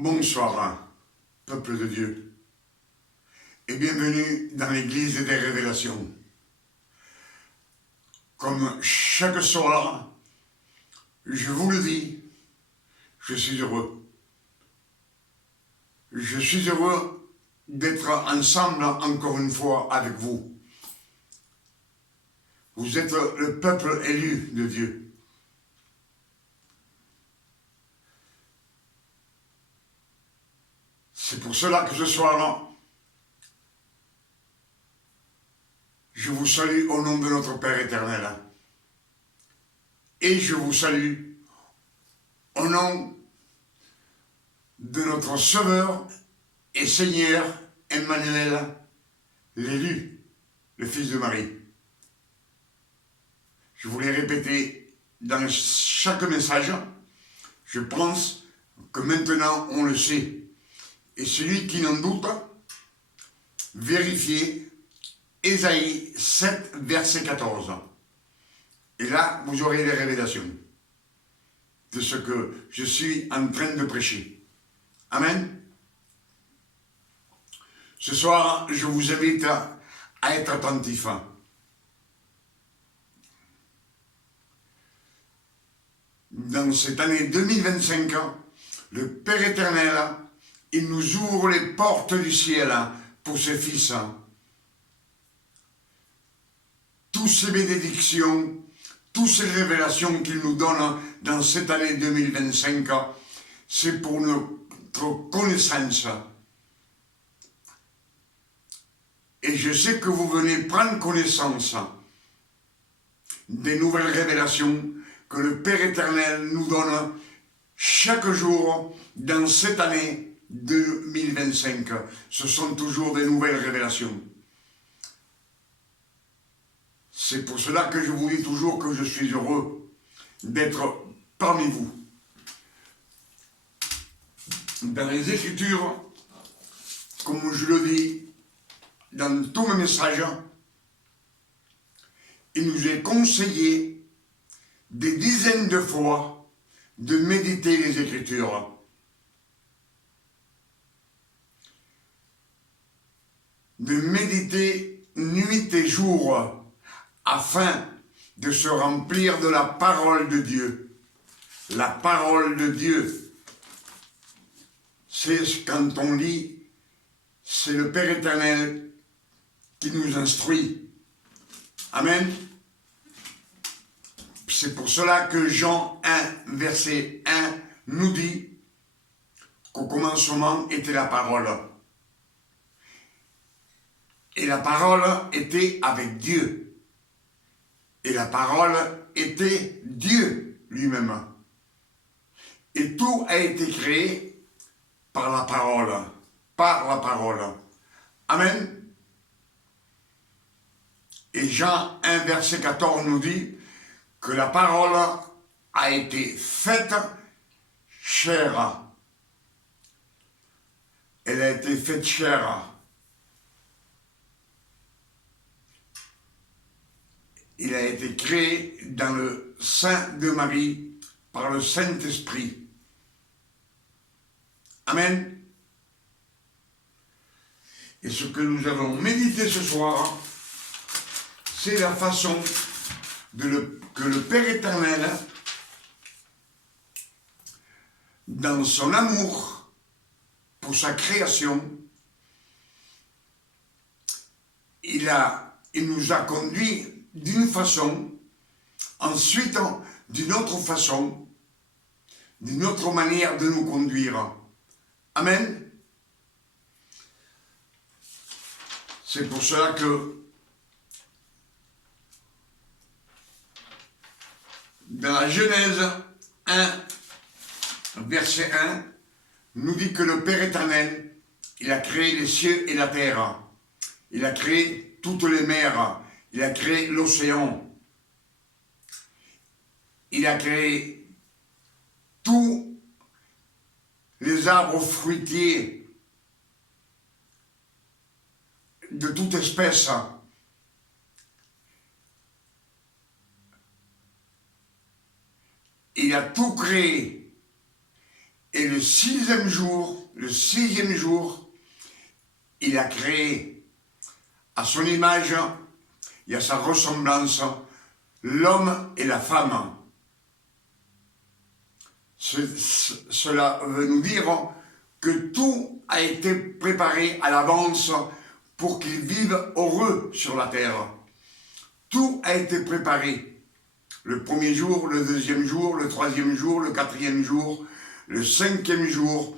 Bonsoir, peuple de Dieu, et bienvenue dans l'église des révélations. Comme chaque soir, je vous le dis, je suis heureux. Je suis heureux d'être ensemble encore une fois avec vous. Vous êtes le peuple élu de Dieu. C'est pour cela que ce soir, je vous salue au nom de notre Père éternel. Et je vous salue au nom de notre Sauveur et Seigneur Emmanuel, l'élu, le Fils de Marie. Je vous l'ai répété dans chaque message, je pense que maintenant on le sait. Et celui qui n'en doute, vérifiez Ésaïe 7, verset 14. Et là, vous aurez les révélations de ce que je suis en train de prêcher. Amen. Ce soir, je vous invite à être attentif. Dans cette année 2025, le Père éternel, il nous ouvre les portes du ciel pour ses fils. Toutes ces bénédictions, toutes ces révélations qu'il nous donne dans cette année 2025, c'est pour notre connaissance. Et je sais que vous venez prendre connaissance des nouvelles révélations que le Père éternel nous donne chaque jour dans cette année 2025. Ce sont toujours des nouvelles révélations. C'est pour cela que je vous dis toujours que je suis heureux d'être parmi vous. Dans les Écritures, comme je le dis dans tous mes messages, il nous est conseillé des dizaines de fois de méditer les Écritures. De méditer nuit et jour afin de se remplir de la parole de Dieu. La parole de Dieu, c'est quand on lit, c'est le Père éternel qui nous instruit. Amen. C'est pour cela que Jean 1, verset 1 nous dit qu'au commencement était la parole. Et la parole était avec Dieu. Et la parole était Dieu lui-même. Et tout a été créé par la parole. Par la parole. Amen. Et Jean 1, verset 14 nous dit que la parole a été faite chair. Elle a été faite chair. Il a été créé dans le sein de Marie par le Saint-Esprit. Amen. Et ce que nous allons méditer ce soir, c'est la façon que le Père éternel, dans son amour pour sa création, il nous a conduits d'une façon, ensuite d'une autre façon, d'une autre manière de nous conduire. Amen. C'est pour cela que dans la Genèse 1, verset 1, nous dit que le Père éternel, il a créé les cieux et la terre. Il a créé toutes les mers. Il a créé l'océan. Il a créé tous les arbres fruitiers de toute espèce. Il a tout créé. Et le sixième jour, il a créé à son image et à sa ressemblance l'homme et la femme. Cela veut nous dire que tout a été préparé à l'avance pour qu'ils vivent heureux sur la terre. Tout a été préparé. Le premier jour, le deuxième jour, le troisième jour, le quatrième jour, le cinquième jour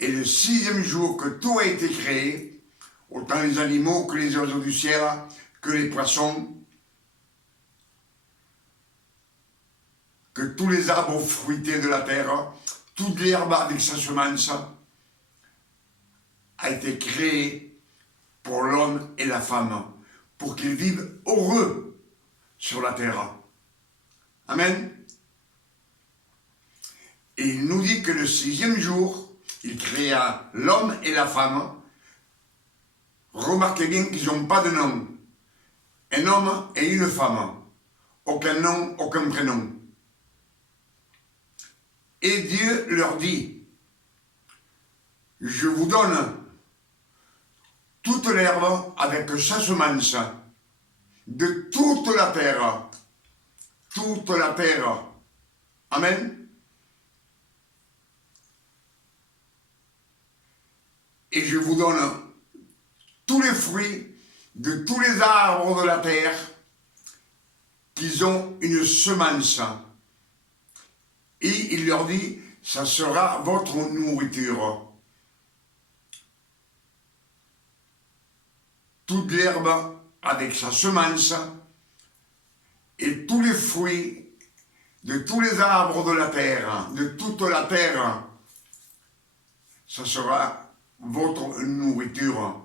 et le sixième jour que tout a été créé, autant les animaux que les oiseaux du ciel, que les poissons, que tous les arbres fruités de la terre, toute l'herbe avec sa semence, a été créée pour l'homme et la femme, pour qu'ils vivent heureux sur la terre. Amen. Et il nous dit que le sixième jour, il créa l'homme et la femme. Remarquez bien qu'ils n'ont pas de nom. Un homme et une femme. Aucun nom, aucun prénom. Et Dieu leur dit, je vous donne toute l'herbe avec sa semence, de toute la terre. Toute la terre. Amen. Et je vous donne tous les fruits de tous les arbres de la terre qui ont une semence. Et il leur dit, ça sera votre nourriture. Toute l'herbe avec sa semence et tous les fruits de tous les arbres de la terre, de toute la terre, ça sera votre nourriture.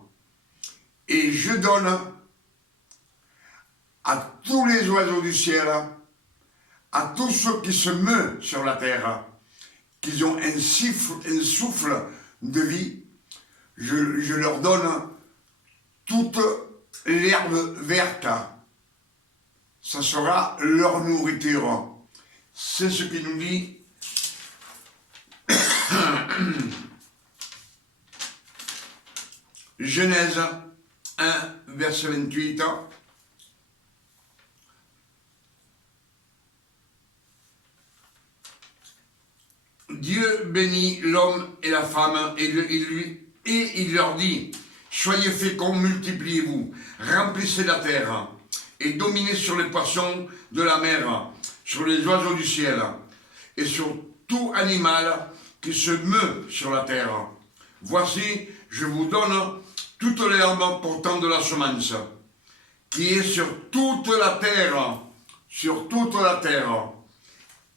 Et je donne à tous les oiseaux du ciel, à tous ceux qui se meuvent sur la terre, qu'ils ont un souffle de vie, je leur donne toute l'herbe verte. Ça sera leur nourriture. C'est ce qu'il nous dit Genèse 1, verset 28. Dieu bénit l'homme et la femme et il leur dit, soyez féconds, multipliez-vous, remplissez la terre et dominez sur les poissons de la mer, sur les oiseaux du ciel et sur tout animal qui se meut sur la terre. Voici, je vous donne toute l'herbe portant de la semence, qui est sur toute la terre,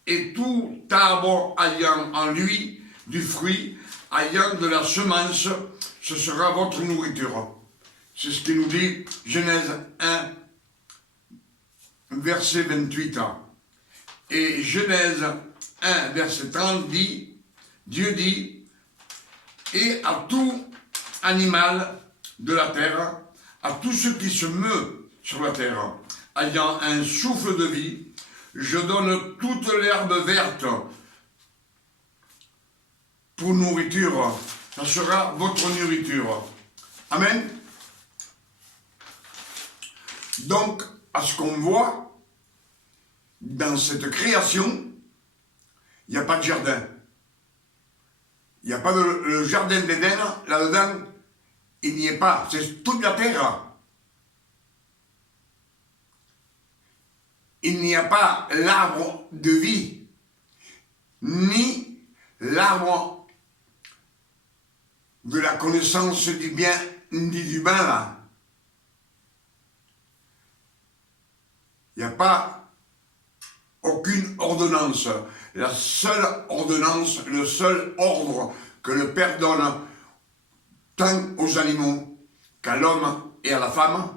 et tout arbre ayant en lui du fruit, ayant de la semence, ce sera votre nourriture. C'est ce qu'il nous dit, Genèse 1, verset 28. Et Genèse 1, verset 30 dit, Dieu dit, et à tout animal de la terre, à tout ce qui se meut sur la terre, ayant un souffle de vie, je donne toute l'herbe verte pour nourriture. Ça sera votre nourriture. Amen. Donc, à ce qu'on voit, dans cette création, il n'y a pas de jardin. Il n'y a pas le jardin d'Éden, là-dedans, il n'y est pas. C'est toute la terre. Il n'y a pas l'arbre de vie, ni l'arbre de la connaissance du bien ni du mal. Il n'y a pas aucune ordonnance. La seule ordonnance, le seul ordre que le Père donne tant aux animaux qu'à l'homme et à la femme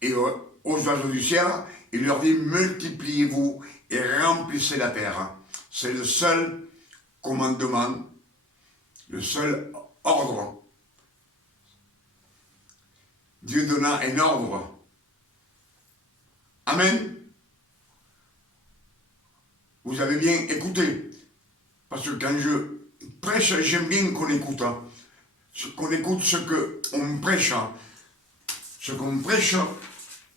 et aux oiseaux du ciel, il leur dit multipliez-vous et remplissez la terre. C'est le seul commandement, le seul ordre. Dieu donna un ordre. Amen. Vous avez bien écouté. Parce que quand je prêche, j'aime bien qu'on écoute. Qu'on écoute ce qu'on prêche. Ce qu'on prêche,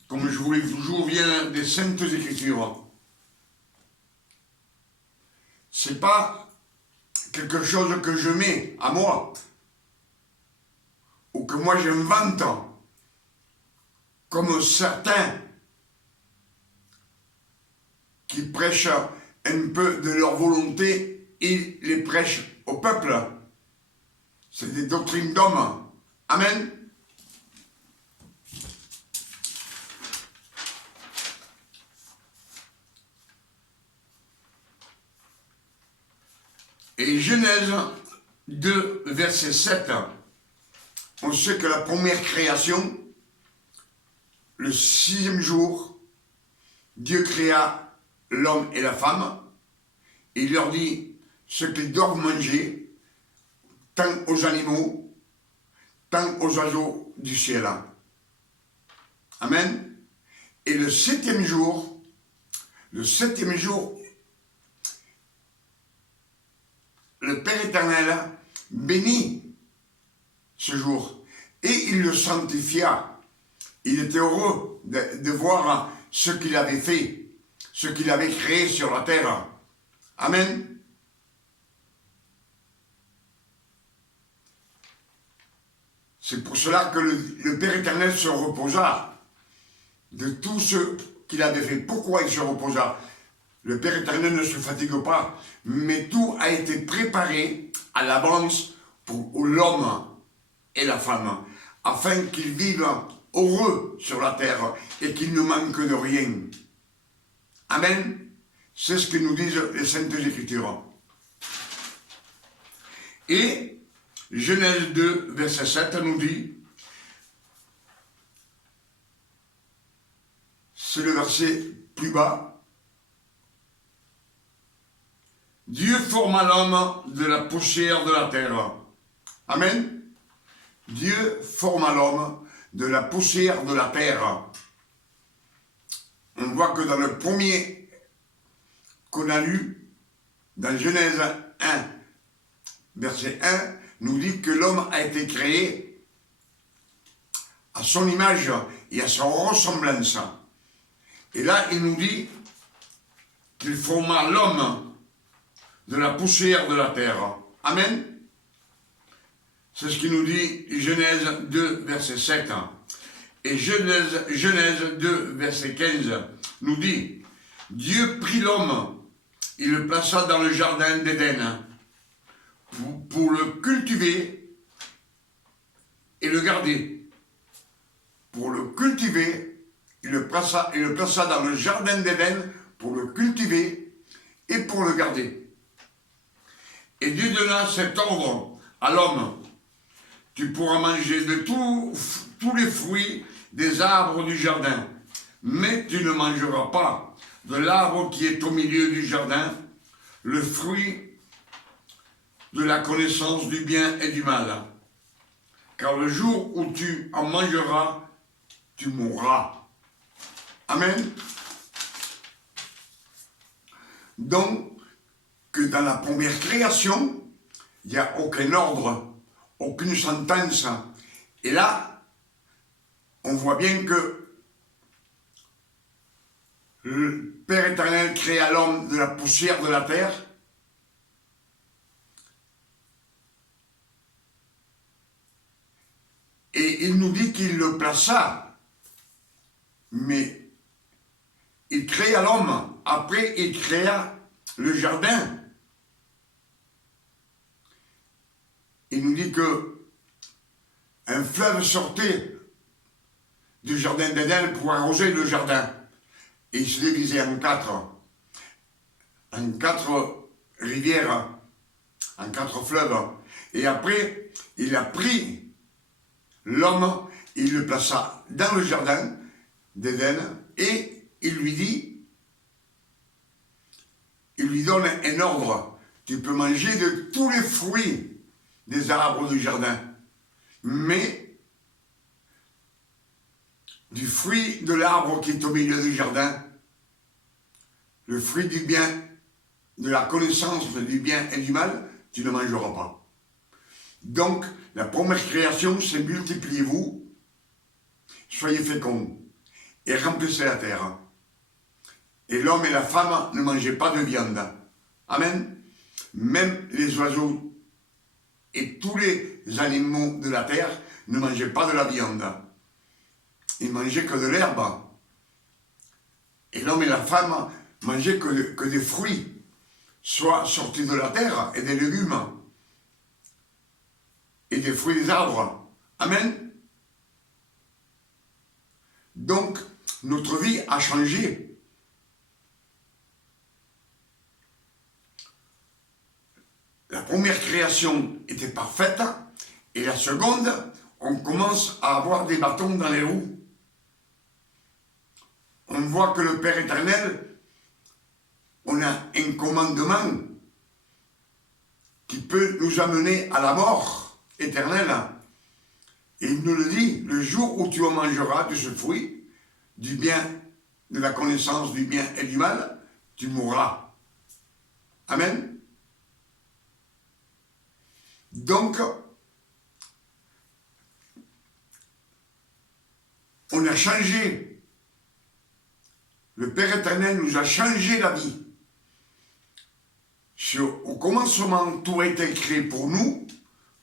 comme je vous l'ai toujours, vient des Saintes Écritures. C'est pas quelque chose que je mets à moi, ou que moi j'invente, comme certains qui prêchent un peu de leur volonté, ils les prêchent au peuple. C'est des doctrines d'hommes. Amen. Et Genèse 2, verset 7, on sait que la première création, le 6e jour, Dieu créa l'homme et la femme, et il leur dit ce qu'ils doivent manger, tant aux animaux, tant aux oiseaux du ciel. Amen. Et le 7e jour, le Père éternel bénit ce jour et il le sanctifia. Il était heureux de voir ce qu'il avait fait, ce qu'il avait créé sur la terre. Amen. C'est pour cela que le Père éternel se reposa de tout ce qu'il avait fait. Pourquoi il se reposa? Le Père éternel ne se fatigue pas, mais tout a été préparé à l'avance pour l'homme et la femme, afin qu'ils vivent heureux sur la terre et qu'ils ne manquent de rien. Amen. C'est ce que nous disent les Saintes Écritures. Et Genèse 2, verset 7 nous dit, c'est le verset plus bas, Dieu forma l'homme de la poussière de la terre. Amen. Dieu forma l'homme de la poussière de la terre. On voit que dans le premier qu'on a lu, dans Genèse 1, verset 1, nous dit que l'homme a été créé à son image et à son ressemblance. Et là, il nous dit qu'il forma l'homme de la poussière de la terre. Amen. C'est ce qui nous dit Genèse 2, verset 7. Et Genèse 2, verset 15 nous dit, Dieu prit l'homme, il le plaça dans le jardin d'Éden pour le cultiver et le garder. Pour le cultiver, il le plaça dans le jardin d'Éden pour le cultiver et pour le garder. Et Dieu donna cet ordre à l'homme. Tu pourras manger de tous les fruits des arbres du jardin, mais tu ne mangeras pas de l'arbre qui est au milieu du jardin, le fruit de la connaissance du bien et du mal. Car le jour où tu en mangeras, tu mourras. Amen. Donc, que dans la première création, il n'y a aucun ordre, aucune sentence. Et là, on voit bien que le Père éternel créa l'homme de la poussière de la terre. Et il nous dit qu'il le plaça. Mais il créa l'homme. Après, il créa le jardin. Il nous dit que un fleuve sortait du jardin d'Éden pour arroser le jardin. Et il se divisait en quatre rivières, en 4 fleuves. Et après, il a pris l'homme, il le plaça dans le jardin d'Éden et il lui donne un ordre. Tu peux manger de tous les fruits des arbres du jardin, mais du fruit de l'arbre qui est au milieu du jardin, le fruit du bien, de la connaissance du bien et du mal, tu ne mangeras pas. Donc, la première création, c'est multipliez-vous, soyez féconds et remplissez la terre. Et l'homme et la femme ne mangeaient pas de viande. Amen. Même les oiseaux et tous les animaux de la terre ne mangeaient pas de la viande. Ils mangeaient que de l'herbe. Et l'homme et la femme mangeaient que des fruits, soit sortis de la terre, et des légumes, et des fruits des arbres. Amen. Donc, notre vie a changé. La première création était parfaite, et la seconde, on commence à avoir des bâtons dans les roues. On voit que le Père éternel, on a un commandement qui peut nous amener à la mort éternelle. Et il nous le dit, le jour où tu en mangeras de ce fruit, du bien, de la connaissance du bien et du mal, tu mourras. Amen. Donc, on a changé. Le Père éternel nous a changé la vie. Au commencement, tout a été créé pour nous,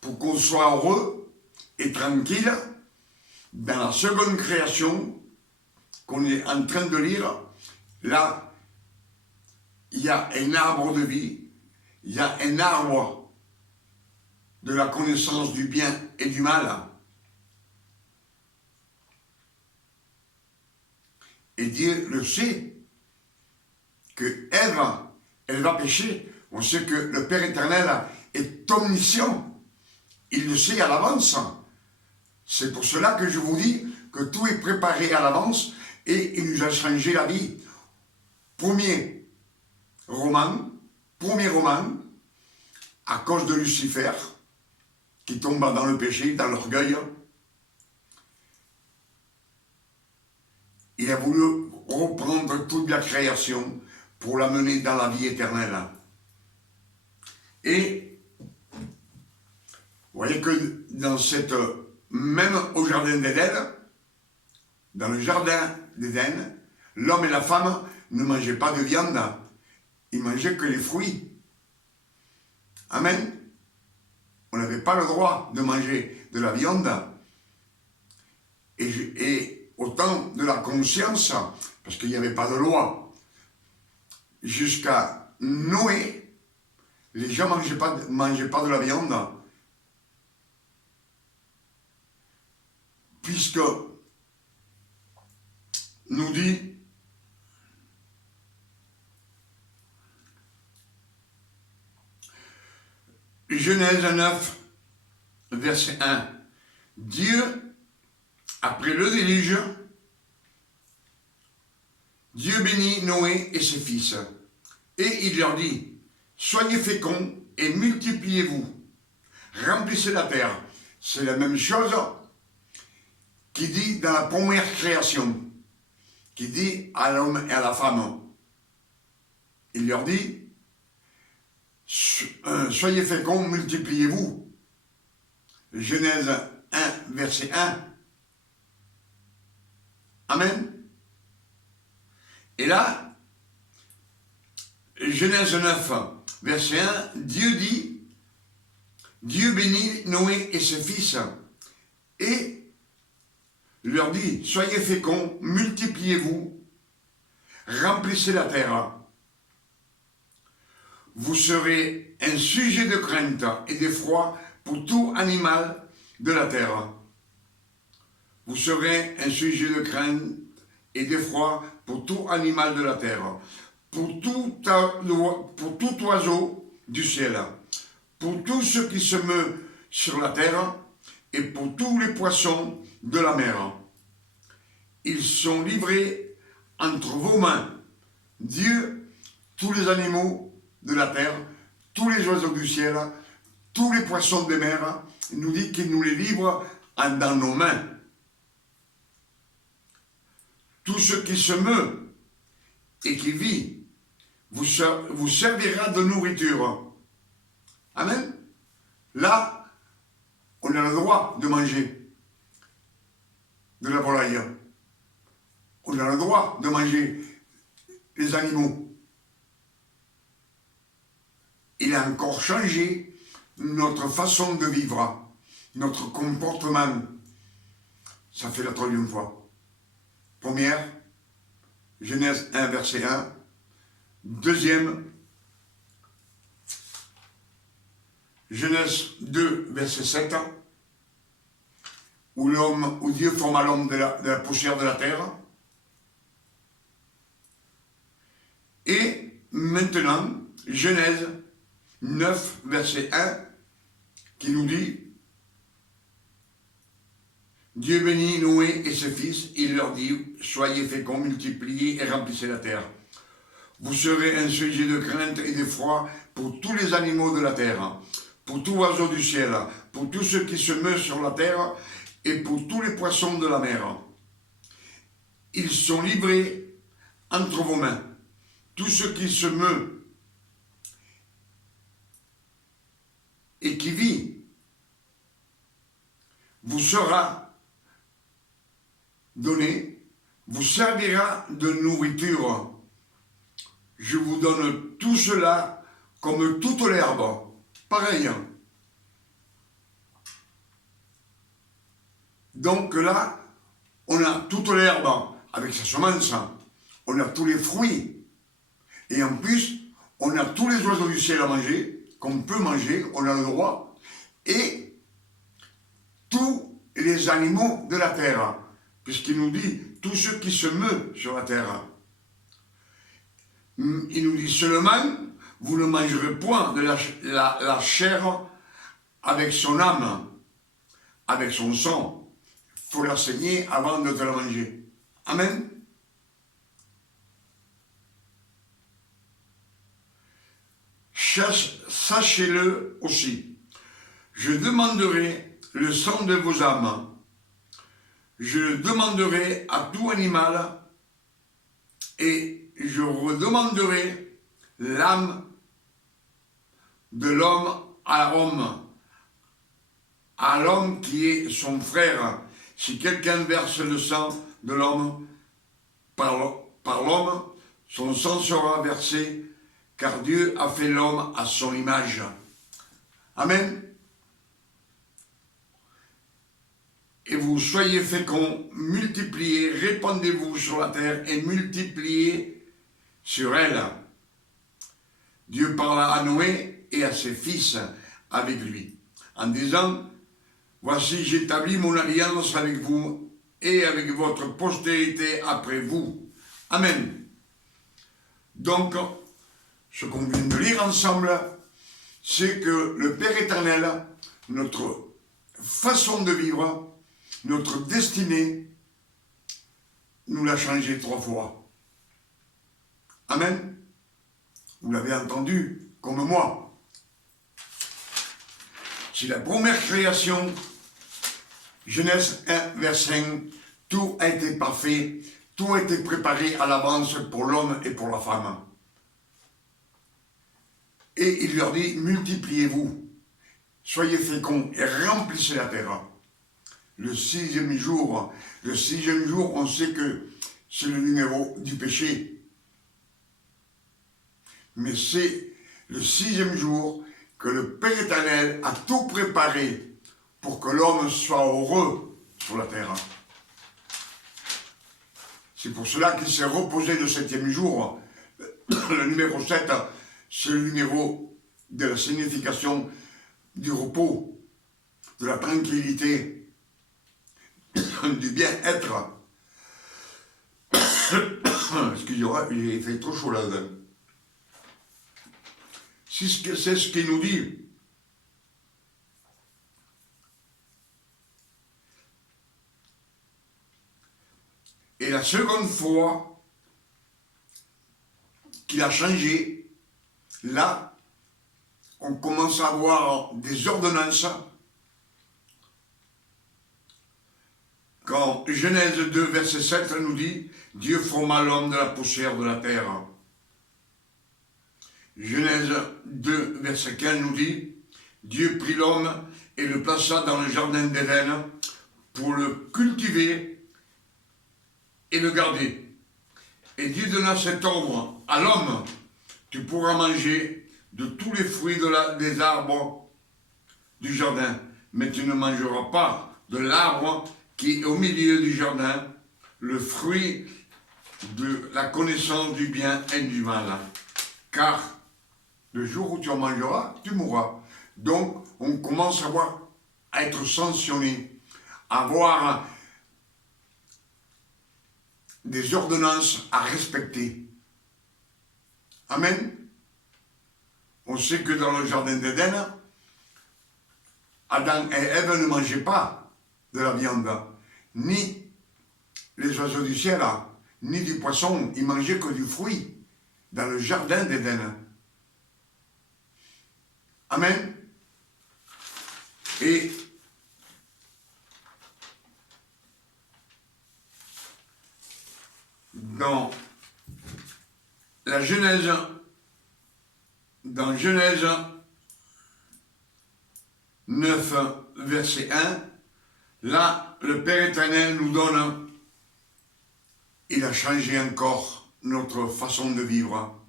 pour qu'on soit heureux et tranquille. Dans la seconde création, qu'on est en train de lire, là, il y a un arbre de vie, il y a un arbre de la connaissance du bien et du mal. Et Dieu le sait, que Ève, elle va pécher. On sait que le Père éternel est omniscient. Il le sait à l'avance. C'est pour cela que je vous dis que tout est préparé à l'avance et il nous a changé la vie. Premier roman, à cause de Lucifer, qui tombe dans le péché, dans l'orgueil. Il a voulu reprendre toute la création pour l'amener dans la vie éternelle. Et vous voyez que dans même au jardin d'Éden, dans le jardin d'Éden, l'homme et la femme ne mangeaient pas de viande, ils mangeaient que les fruits. Amen. On n'avait pas le droit de manger de la viande. Et au temps de la conscience, parce qu'il n'y avait pas de loi, jusqu'à Noé, les gens ne mangeaient pas de la viande, puisque nous dit Genèse 9, verset 1, Dieu, après le déluge, Dieu bénit Noé et ses fils, et il leur dit, soyez féconds et multipliez-vous, remplissez la terre. C'est la même chose qu'il dit dans la première création, qui dit à l'homme et à la femme. Il leur dit, soyez féconds, multipliez-vous. Genèse 1, verset 1. Amen. Et là, Genèse 9, verset 1, Dieu dit, Dieu bénit Noé et ses fils, et leur dit, soyez féconds, multipliez-vous, remplissez la terre. Vous serez un sujet de crainte et d'effroi pour tout animal de la terre. Vous serez un sujet de crainte et d'effroi pour tout animal de la terre, pour tout oiseau du ciel, pour tout ce qui se meut sur la terre et pour tous les poissons de la mer. Ils sont livrés entre vos mains. Dieu, tous les animaux de la terre, tous les oiseaux du ciel, tous les poissons des mers, il nous dit qu'il nous les livre dans nos mains. Tout ce qui se meut et qui vit vous servira de nourriture. Amen. Là, on a le droit de manger de la volaille. On a le droit de manger les animaux. Il a encore changé notre façon de vivre, notre comportement. Ça fait la troisième fois. Première, Genèse 1, verset 1. Deuxième, Genèse 2, verset 7, où Dieu forma l'homme de la poussière de la terre. Et maintenant, Genèse 9, verset 1, qui nous dit, Dieu bénit Noé et ses fils, il leur dit, soyez féconds, multipliez et remplissez la terre. Vous serez un sujet de crainte et d'effroi pour tous les animaux de la terre, pour tout oiseau du ciel, pour tous ceux qui se meuvent sur la terre et pour tous les poissons de la mer. Ils sont livrés entre vos mains. Tout ce qui se meut et qui vit vous sera donné, vous servira de nourriture. Je vous donne tout cela comme toute l'herbe. Pareil. Donc là, on a toute l'herbe avec sa semence, on a tous les fruits, et en plus, on a tous les oiseaux du ciel à manger, qu'on peut manger, on a le droit, et tous les animaux de la terre, puisqu'il nous dit tous ceux qui se meuvent sur la terre. Il nous dit seulement, vous ne mangerez point de la chair avec son âme, avec son sang. Il faut la saigner avant de te la manger. Amen. Sachez-le aussi, je demanderai le sang de vos âmes, je demanderai à tout animal et je redemanderai l'âme de l'homme à l'homme qui est son frère. Si quelqu'un verse le sang de l'homme par l'homme, son sang sera versé, car Dieu a fait l'homme à son image. Amen. Et vous soyez féconds, multipliez, répandez-vous sur la terre et multipliez sur elle. Dieu parla à Noé et à ses fils avec lui, en disant, voici j'établis mon alliance avec vous et avec votre postérité après vous. Amen. Donc, ce qu'on vient de lire ensemble, c'est que le Père éternel, notre façon de vivre, notre destinée, nous l'a changé 3 fois. Amen. Vous l'avez entendu, comme moi. C'est la première création, Genèse 1, verset 1, tout a été parfait, tout a été préparé à l'avance pour l'homme et pour la femme. Et il leur dit, multipliez-vous, soyez féconds et remplissez la terre. Le sixième jour, on sait que c'est le numéro du péché. Mais c'est le 6e jour que le Père éternel a tout préparé pour que l'homme soit heureux sur la terre. C'est pour cela qu'il s'est reposé le 7e jour. Le numéro 7, c'est le numéro de la signification du repos, de la tranquillité, du bien-être. Excusez-moi, j'ai fait trop chaud là-dedans. C'est ce qu'il nous dit. Et la seconde fois qu'il a changé, là, on commence à avoir des ordonnances. Quand Genèse 2, verset 7 nous dit « Dieu forma l'homme de la poussière de la terre ». Genèse 2, verset 15 nous dit Dieu prit l'homme et le plaça dans le jardin d'Éden pour le cultiver et le garder. Et Dieu donna cet ordre à l'homme: tu pourras manger de tous les fruits des arbres du jardin, mais tu ne mangeras pas de l'arbre qui est au milieu du jardin, le fruit de la connaissance du bien et du mal. Car le jour où tu en mangeras, tu mourras. Donc, on commence à être sanctionné, à avoir des ordonnances à respecter. Amen. On sait que dans le jardin d'Éden, Adam et Ève ne mangeaient pas de la viande, ni les oiseaux du ciel, ni du poisson. Ils mangeaient que du fruit dans le jardin d'Éden. Amen. Et dans la Genèse, dans Genèse 9, verset 1, là, le Père éternel nous donne, il a changé encore notre façon de vivre,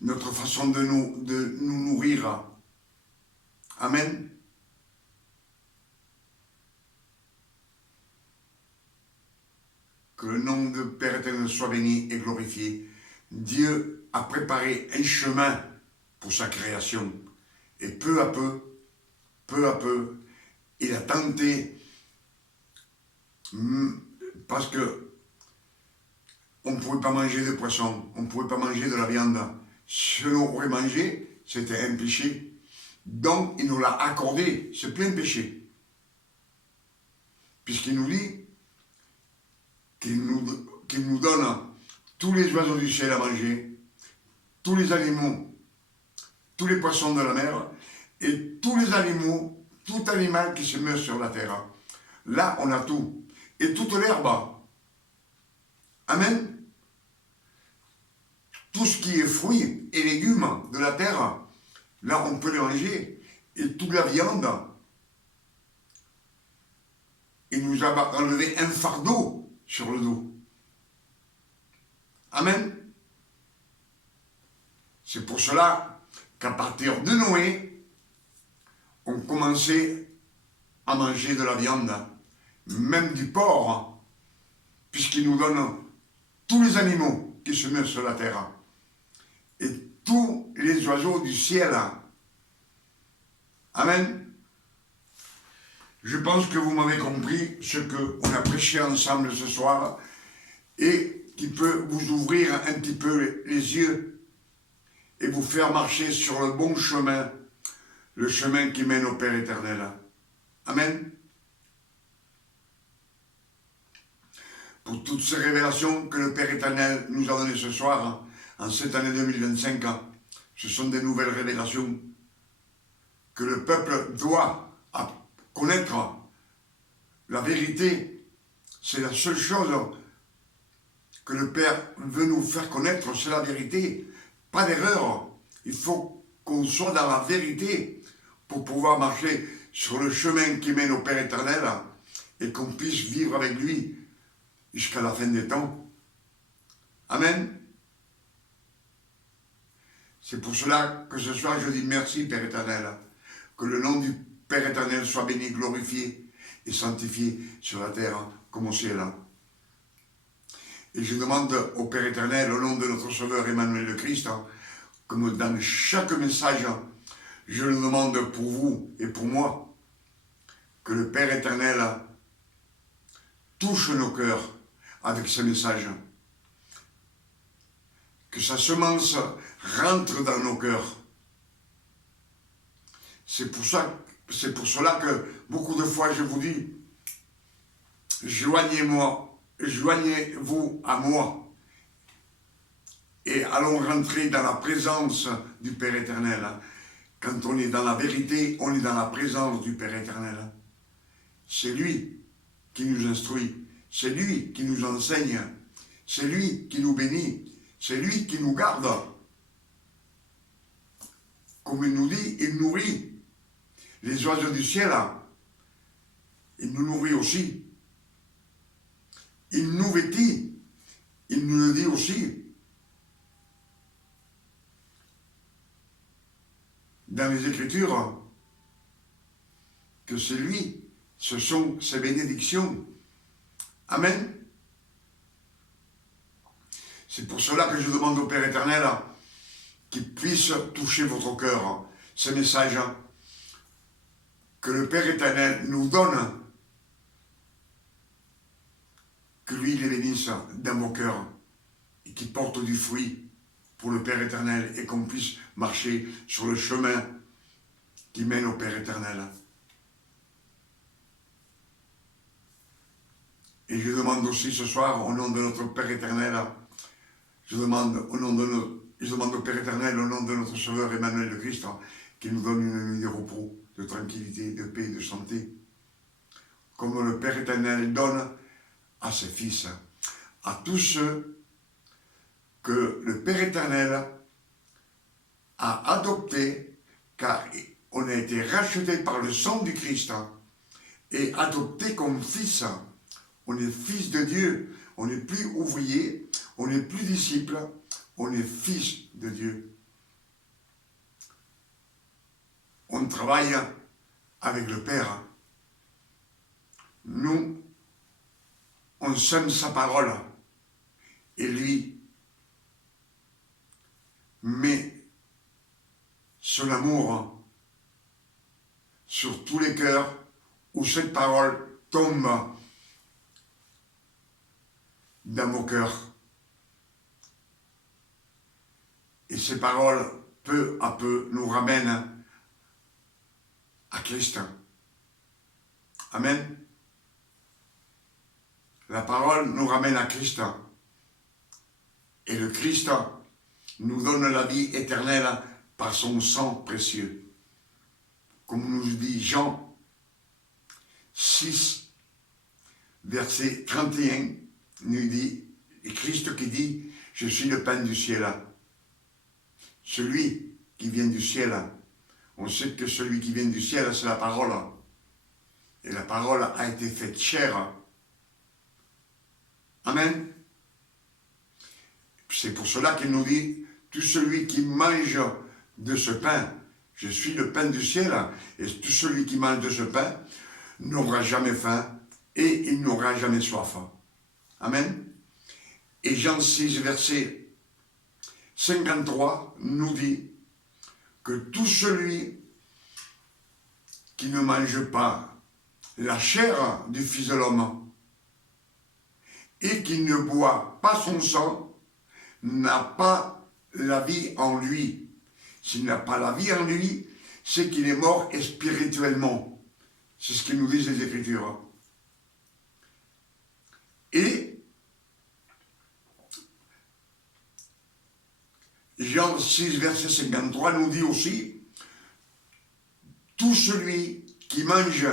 notre façon de nous nourrir. Amen. Que le nom de Père éternel soit béni et glorifié. Dieu a préparé un chemin pour sa création. Et peu à peu, il a tenté, parce que on ne pouvait pas manger de poisson, on ne pouvait pas manger de la viande. Ce qu'on aurait mangé, c'était un péché. Donc, il nous l'a accordé, ce plein péché. Puisqu'il nous dit qu'il nous donne tous les oiseaux du ciel à manger, tous les animaux, tous les poissons de la mer, et tous les animaux, tout animal qui se meurt sur la terre. Là, on a tout. Et toute l'herbe. Amen. Tout ce qui est fruits et légumes de la terre, là, on peut les manger. Et toute la viande. Il nous a enlevé un fardeau sur le dos. Amen. C'est pour cela qu'à partir de Noé, on commençait à manger de la viande, même du porc, puisqu'il nous donne tous les animaux qui se meuvent sur la terre et tous les oiseaux du ciel. Amen. Je pense que vous m'avez compris ce qu'on a prêché ensemble ce soir et qui peut vous ouvrir un petit peu les yeux et vous faire marcher sur le bon chemin, le chemin qui mène au Père éternel. Amen. Pour toutes ces révélations que le Père éternel nous a données ce soir, en cette année 2025, ce sont des nouvelles révélations que le peuple doit connaître. La vérité, c'est la seule chose que le Père veut nous faire connaître, c'est la vérité. Pas d'erreur. Il faut qu'on soit dans la vérité pour pouvoir marcher sur le chemin qui mène au Père éternel et qu'on puisse vivre avec lui jusqu'à la fin des temps. Amen. C'est pour cela que ce soir je dis merci Père éternel, que le nom du Père éternel soit béni, glorifié et sanctifié sur la terre comme au ciel. Et je demande au Père éternel, au nom de notre Sauveur Emmanuel le Christ, comme dans chaque message, je le demande pour vous et pour moi, que le Père éternel touche nos cœurs avec ce message. Que sa semence rentre dans nos cœurs. C'est pour cela que beaucoup de fois je vous dis, joignez-vous à moi et allons rentrer dans la présence du Père éternel. Quand on est dans la vérité, on est dans la présence du Père éternel. C'est lui qui nous instruit, c'est lui qui nous enseigne, c'est lui qui nous bénit, c'est lui qui nous garde. Comme il nous dit, il nourrit. les oiseaux du ciel, il nous nourrit aussi. Il nous vêtit. Il nous le dit aussi. Dans les Écritures, que c'est lui, ce sont ses bénédictions. Amen. C'est pour cela que je demande au Père éternel qu'il puisse toucher votre cœur, ce message, que le Père éternel nous donne, que lui les bénisse dans vos cœurs et qu'il porte du fruit pour le Père éternel et qu'on puisse marcher sur le chemin qui mène au Père éternel. Et je demande aussi ce soir, au nom de notre Père éternel, je demande au Père éternel, au nom de notre Sauveur Emmanuel le Christ, qu'il nous donne une nuit de repos, de tranquillité, de paix, de santé. Comme le Père éternel donne à ses fils, à tous ceux que le Père éternel a adoptés, car on a été rachetés par le sang du Christ et adoptés comme fils. On est fils de Dieu, on n'est plus ouvrier, on n'est plus disciple, on est fils de Dieu. On travaille avec le Père. Nous, on sème sa parole et lui met son amour sur tous les cœurs où cette parole tombe dans vos cœurs. Et ces paroles, peu à peu, nous ramènent à Christ. Amen. La parole nous ramène à Christ. Et le Christ nous donne la vie éternelle par son sang précieux. Comme nous dit Jean 6, verset 31, nous dit, et Christ qui dit, je suis le pain du ciel. Celui qui vient du ciel, on sait que celui qui vient du ciel, c'est la parole. Et la parole a été faite chair. Amen. C'est pour cela qu'il nous dit, tout celui qui mange de ce pain, je suis le pain du ciel, et tout celui qui mange de ce pain n'aura jamais faim et il n'aura jamais soif. Amen. Et Jean 6, verset 53 nous dit que tout celui qui ne mange pas la chair du Fils de l'homme et qui ne boit pas son sang n'a pas la vie en lui. S'il n'a pas la vie en lui, c'est qu'il est mort spirituellement. C'est ce que nous disent les Écritures. Et Jean 6, verset 53 nous dit aussi, tout celui qui mange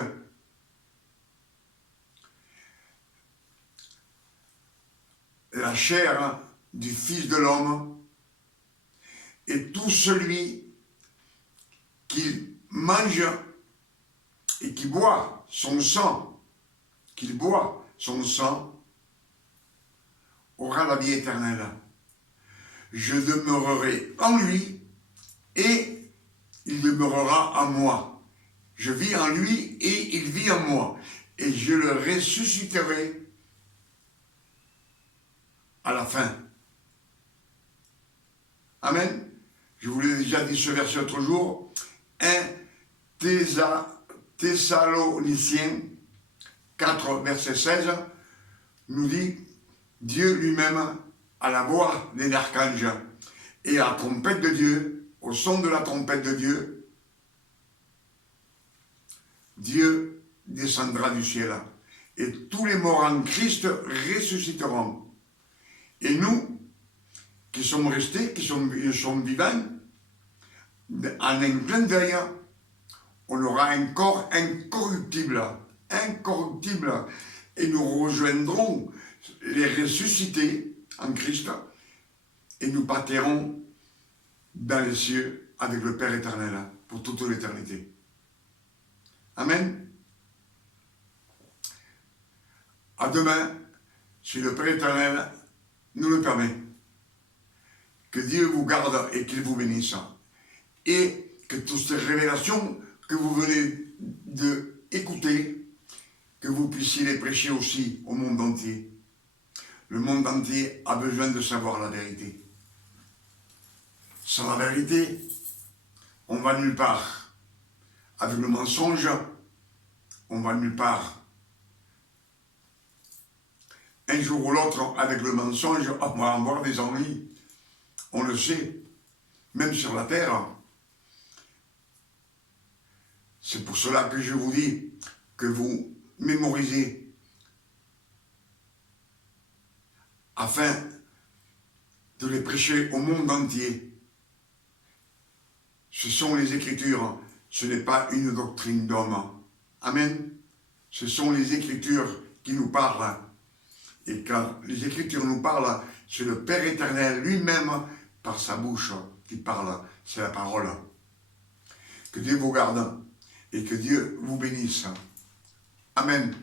la chair du Fils de l'homme et tout celui qui mange et qui boit son sang, aura la vie éternelle. Je demeurerai en lui et il demeurera en moi. Je vis en lui et il vit en moi. Et je le ressusciterai à la fin. Amen. Je vous l'ai déjà dit ce verset l'autre jour. 1 Thessaloniciens 4, verset 16 nous dit Dieu lui-même à la voix des archanges et à la trompette de Dieu, au son de la trompette de Dieu, Dieu descendra du ciel et tous les morts en Christ ressusciteront. Et nous, qui sommes restés, qui sommes vivants, en un clin d'œil, on aura un corps incorruptible, et nous rejoindrons les ressuscités en Christ, et nous partirons dans les cieux avec le Père éternel pour toute l'éternité. Amen. À demain, si le Père éternel nous le permet. Que Dieu vous garde et qu'il vous bénisse. Et que toutes ces révélations que vous venez d'écouter, que vous puissiez les prêcher aussi au monde entier. Le monde entier a besoin de savoir la vérité. Sans la vérité, on va nulle part. Avec le mensonge, on va nulle part. Un jour ou l'autre, avec le mensonge, on va avoir des ennuis. On le sait, même sur la terre. C'est pour cela que je vous dis que vous mémorisez afin de les prêcher au monde entier. Ce sont les Écritures, ce n'est pas une doctrine d'homme. Amen. Ce sont les Écritures qui nous parlent. Et quand les Écritures nous parlent, c'est le Père éternel lui-même, par sa bouche, qui parle. C'est la parole. Que Dieu vous garde et que Dieu vous bénisse. Amen.